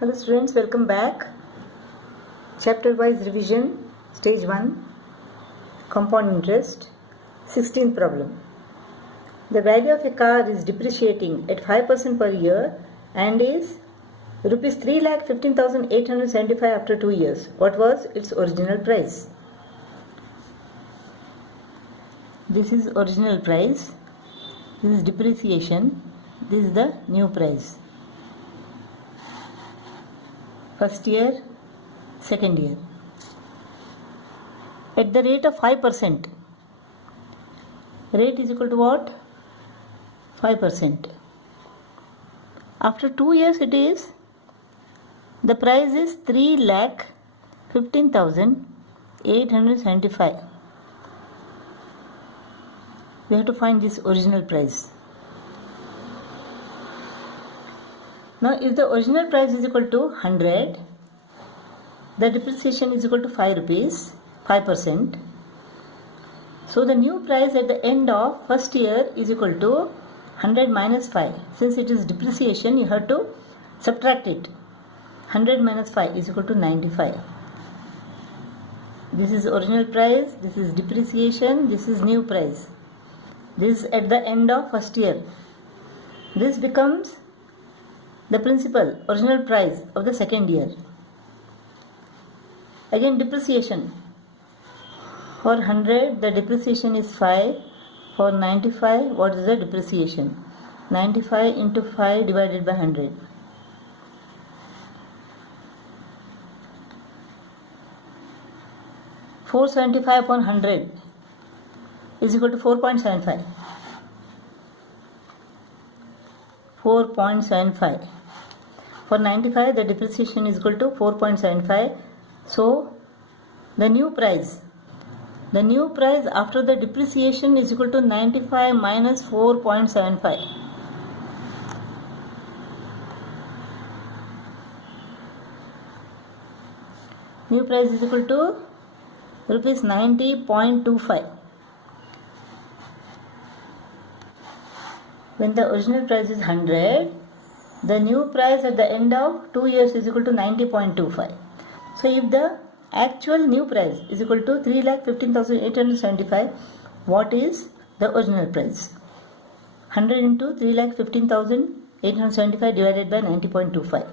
Hello students, welcome back. Chapter wise revision, stage 1, compound interest. 16th problem. The value of a car is depreciating at 5% per year and is rupees 3,15,875 after 2 years. What was its original price? This is original price. This is depreciation. This is the new price. First year, second year. At the rate of 5%. Rate is equal to what? 5%. After 2 years it is, the price is 3,15,875. We have to find this original price. Now if the original price is equal to 100, the depreciation is equal to 5 rupees, 5%. So the new price at the end of first year is equal to 100 minus 5. Since it is depreciation, you have to subtract it. 100 minus 5 is equal to 95. This is original price, this is depreciation, this is new price. This is at the end of first year. This becomes the principal, original price of the second year. Again depreciation. For 100 the depreciation is 5. For 95 what is the depreciation? 95 into 5 divided by 100. $475 upon 100 is equal to 4.75. 4.75. For 95 the depreciation is equal to 4.75. So the new price after the depreciation is equal to 95 minus 4.75. New price is equal to rupees 90.25. When the original price is 100, the new price at the end of 2 years is equal to 90.25. So if the actual new price is equal to 3,15,875, what is the original price? 100 into 3,15,875 divided by 90.25.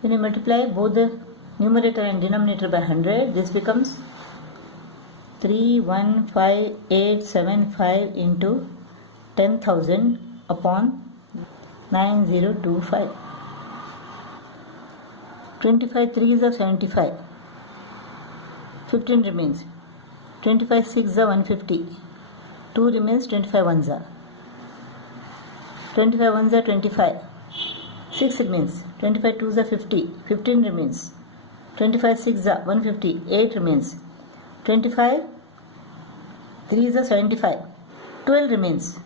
When you multiply both the numerator and denominator by 100, this becomes 315,875 into 10,000 upon 9025. 25 3s are 75. 15 remains. 25 6s are 150. 2 remains. 25 1s are. 25 1s are 25. 6 remains. 25 2s are 50. 15 remains. 25 6s are 150. 8 remains. 25 3s are 75. 12 remains.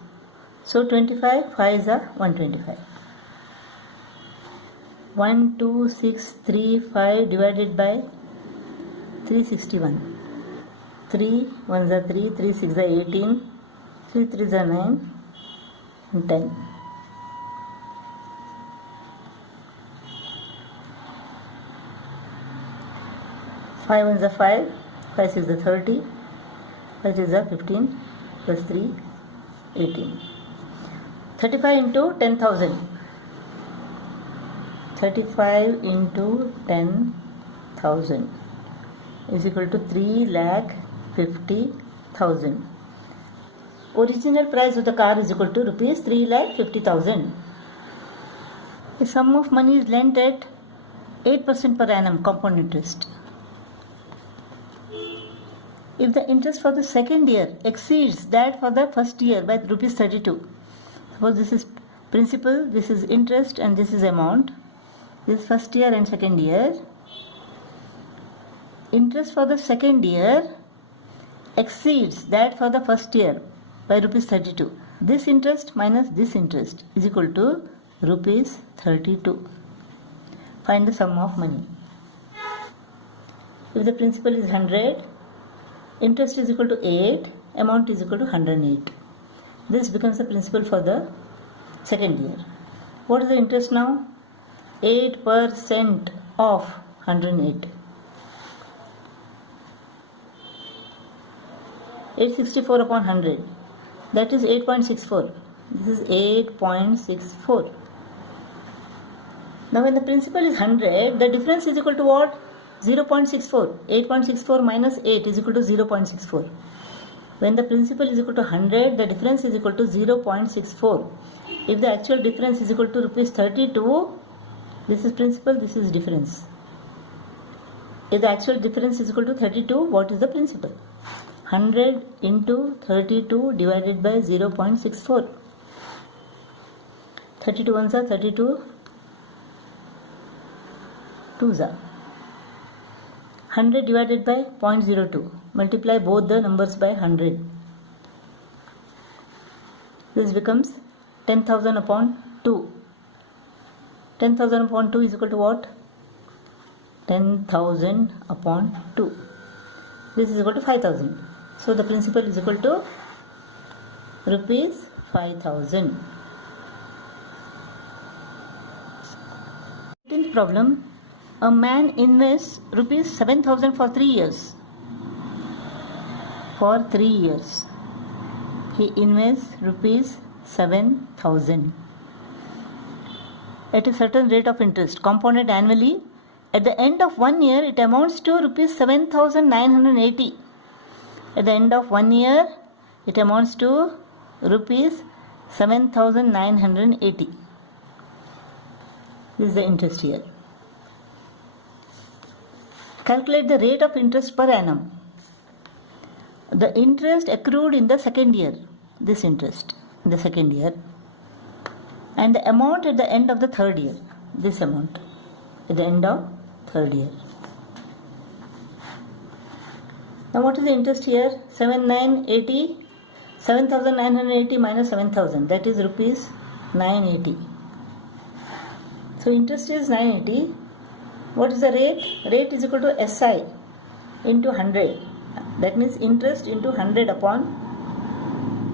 So 25 5s are 125. 1 2 6 3 5 divided by 361. 3 1s are 3, 3 6s are 18, 3 3s are 9 and 10. 5 1s are 5, 5 6s are 30, 5 6s are 15, plus 3, 18. 35 into 10,000. 35 into 10,000 is equal to 3,50,000. Original price of the car is equal to rupees 3,50,000. The sum of money is lent at 8% per annum compound interest. If the interest for the second year exceeds that for the first year by rupees 32, suppose this is principal, this is interest and this is amount, this is first year and second year. Interest for the second year exceeds that for the first year by rupees 32. This interest minus this interest is equal to rupees 32. Find the sum of money. If the principal is 100, interest is equal to 8, amount is equal to 108. This becomes the principal for the second year. What is the interest now? 8% of 108. 864 upon 100. That is 8.64. This is 8.64. Now when the principal is 100, the difference is equal to what? 0.64. 8.64 minus 8 is equal to 0.64. When the principal is equal to 100, the difference is equal to 0.64. If the actual difference is equal to rupees 32, this is principal, this is difference. If the actual difference is equal to 32, what is the principal? 100 into 32 divided by 0.64. 32 ones are 32 twos are. 100 divided by 0.02. Multiply both the numbers by 100. This becomes 10,000 upon 2. 10,000 upon 2 is equal to what? 10,000 upon 2. This is equal to 5,000. So the principal is equal to rupees 5,000. 15th problem. A man invests rupees 7,000 for 3 years. For 3 years. He invests rupees 7,000 at a certain rate of interest, compounded annually. At the end of 1 year, it amounts to rupees 7,980. At the end of 1 year, it amounts to rupees 7,980. This is the interest here. Calculate the rate of interest per annum. The interest accrued in the second year, this interest in the second year, and the amount at the end of the third year, this amount at the end of third year. Now what is the interest here? 7,980 minus 7,000, that is rupees 980. So interest is 980. What is the rate? Rate is equal to SI into 100. That means interest into 100 upon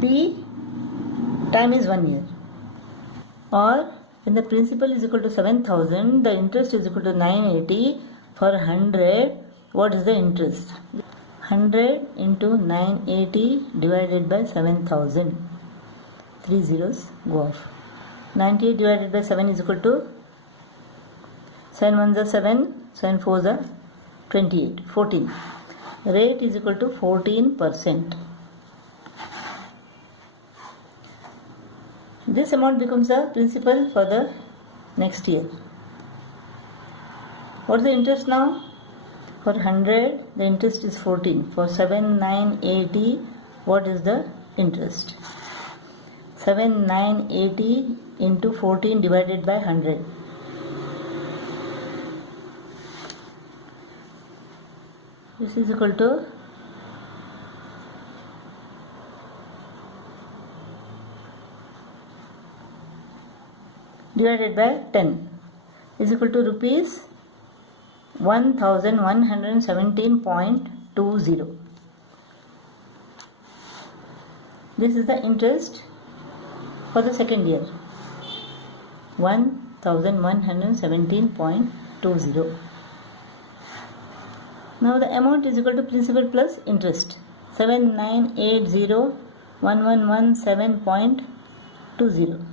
P, time is 1 year. Or when the principal is equal to 7,000, the interest is equal to 980 for 100. What is the interest? 100 into 980 divided by 7,000. 3 zeros go off. 98 divided by 7 is equal to 7 ones are 7, 7 fours are 28, 14. Rate is equal to 14%. This amount becomes the principal for the next year. What is the interest now? For 100, the interest is 14. For 7,980, what is the interest? 7,980 into 14 divided by 100. This is equal to divided by 10 is equal to rupees 1,117.20. This is the interest for the second year. 1,117.20. Now the amount is equal to principal plus interest. 7,980,1117.20.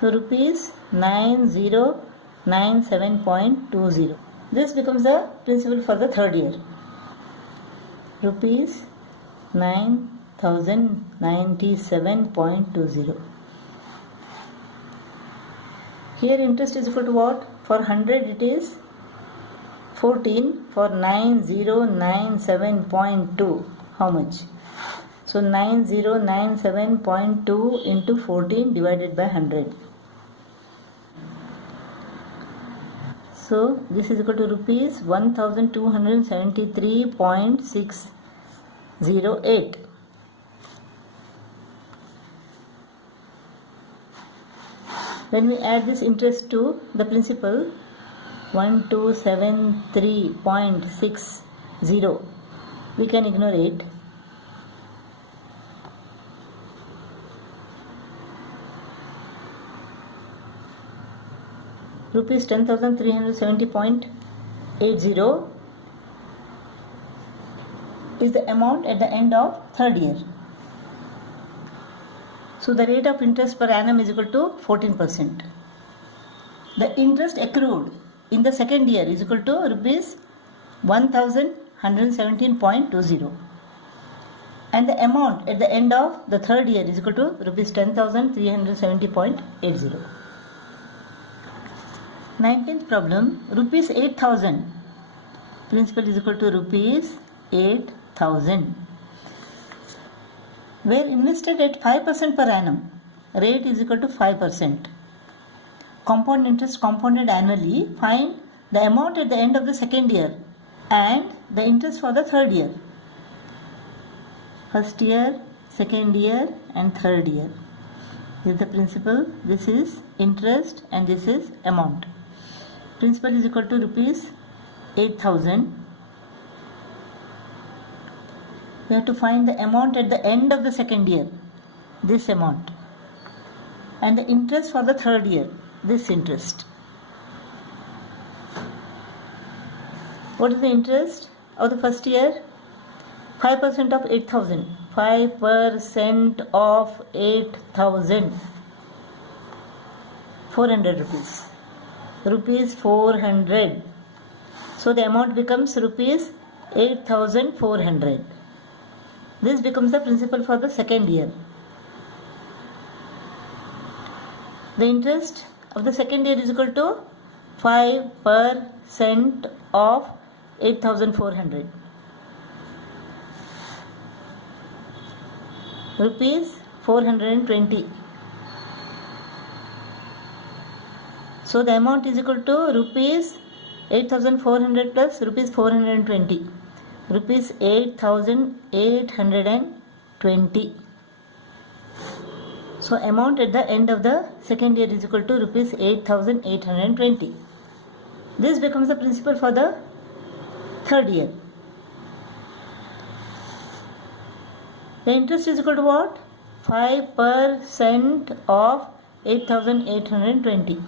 So rupees 9,097.20. This becomes the principal for the third year. Rupees 9,097.20. Here interest is equal to what? For 100 it is 14. For 9,097.2, how much? So 9,097.2 into 14 divided by 100. So this is equal to rupees 1,273.608. When we add this interest to the principal, 1273.60. We can ignore it. Rupees 10,370.80 is the amount at the end of third year. So the rate of interest per annum is equal to 14%. The interest accrued in the second year is equal to rupees 1,117.20, and the amount at the end of the third year is equal to rupees 10,370.80. 19th problem, rupees 8,000. Principal is equal to rupees 8,000. Were invested at 5% per annum. Rate is equal to 5%. Compound interest compounded annually. Find the amount at the end of the second year and the interest for the third year. First year, second year and third year. This is the principal, this is interest and this is amount. Principal is equal to rupees 8,000. We have to find the amount at the end of the second year, this amount, and the interest for the third year, this interest. What is the interest of the first year? 5% of 8,000. 5% of 8,000. 400 rupees. Rupees 400. So the amount becomes rupees 8,400. This becomes the principal for the second year. The interest of the second year is equal to 5% of 8,400. Rupees 420. So the amount is equal to rupees 8,400 plus rupees 420. Rupees 8,820. So amount at the end of the second year is equal to rupees 8,820. This becomes the principal for the third year. The interest is equal to what? 5% of 8,820.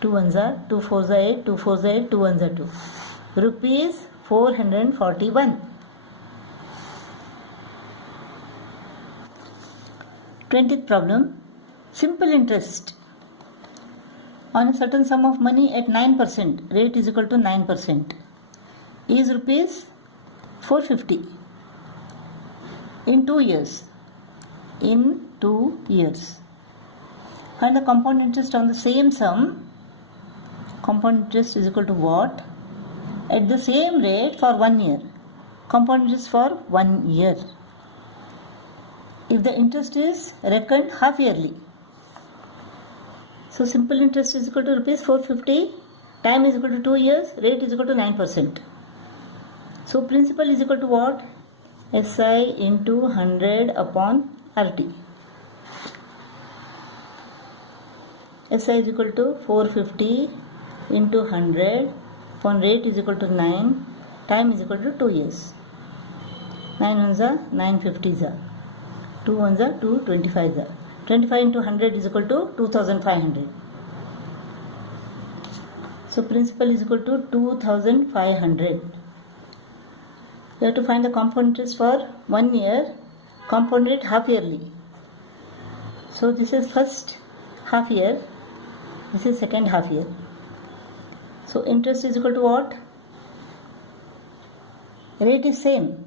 2 ones are 2 fours are 8, 2 fours are 8, 2 ones are 2. Rupees 441. 20th problem. Simple interest on a certain sum of money at 9%, rate is equal to 9%, is rupees 450 in 2 years. In 2 years. Find the compound interest on the same sum. Compound interest is equal to what? At the same rate for 1 year. Compound interest for 1 year. If the interest is reckoned half yearly. So simple interest is equal to rupees 450. Time is equal to 2 years. Rate is equal to 9%. So principal is equal to what? SI into 100 upon RT. SI is equal to 450 into 100 upon rate is equal to 9. Time is equal to 2 years. 9 ones are 950s are. 2 ones are 225s are. 25 into 100 is equal to 2,500. So principal is equal to 2,500. We have to find the compound interest for 1 year. Compound rate half yearly. So this is first half year. This is second half year. So interest is equal to what? Rate is same.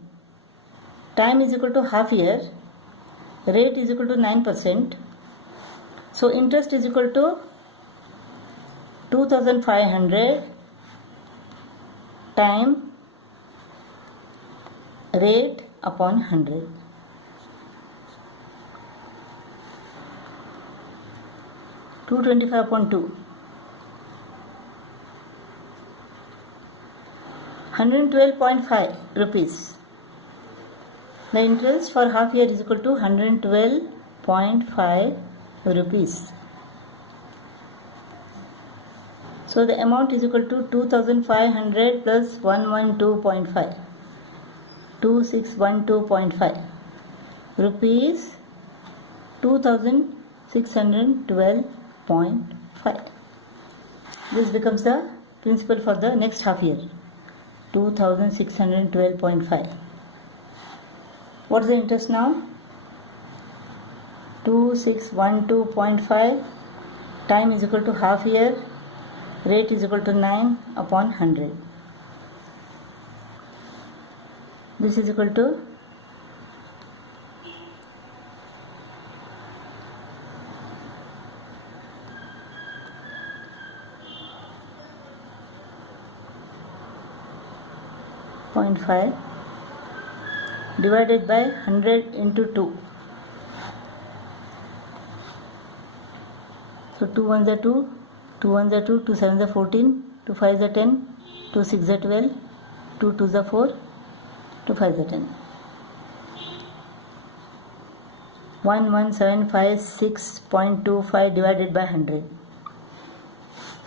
Time is equal to half year. Rate is equal to 9%. So interest is equal to 2,500 time rate upon 100. $225 upon 2. 112.5 rupees. The interest for half year is equal to 112.5 rupees. So the amount is equal to 2500 plus 112.5, 2612.5, rupees 2612.5. This becomes the principal for the next half year, 2612.5. What is the interest now? 2612.5 time is equal to half year, rate is equal to 9 upon 100. This is equal to 0.5 divided by 100 into 2. So 2 1s are 2, 2 1s are 2, 2 7s are 14, 2 5s are 10, 2 6s are 12, 2 2s are 4, 2 5s are 10. 11756.25 divided by 100.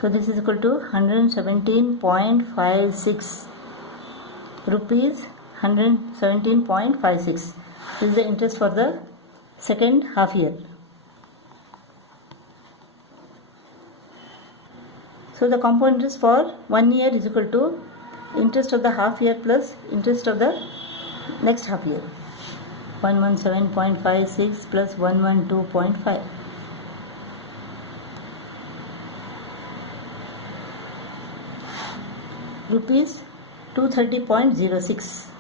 So this is equal to 117.56 rupees, 117.56. This is the interest for the second half year. So the compound interest for 1 year is equal to interest of the half year plus interest of the next half year. 117.56 plus 112.5. Rupees 230.06.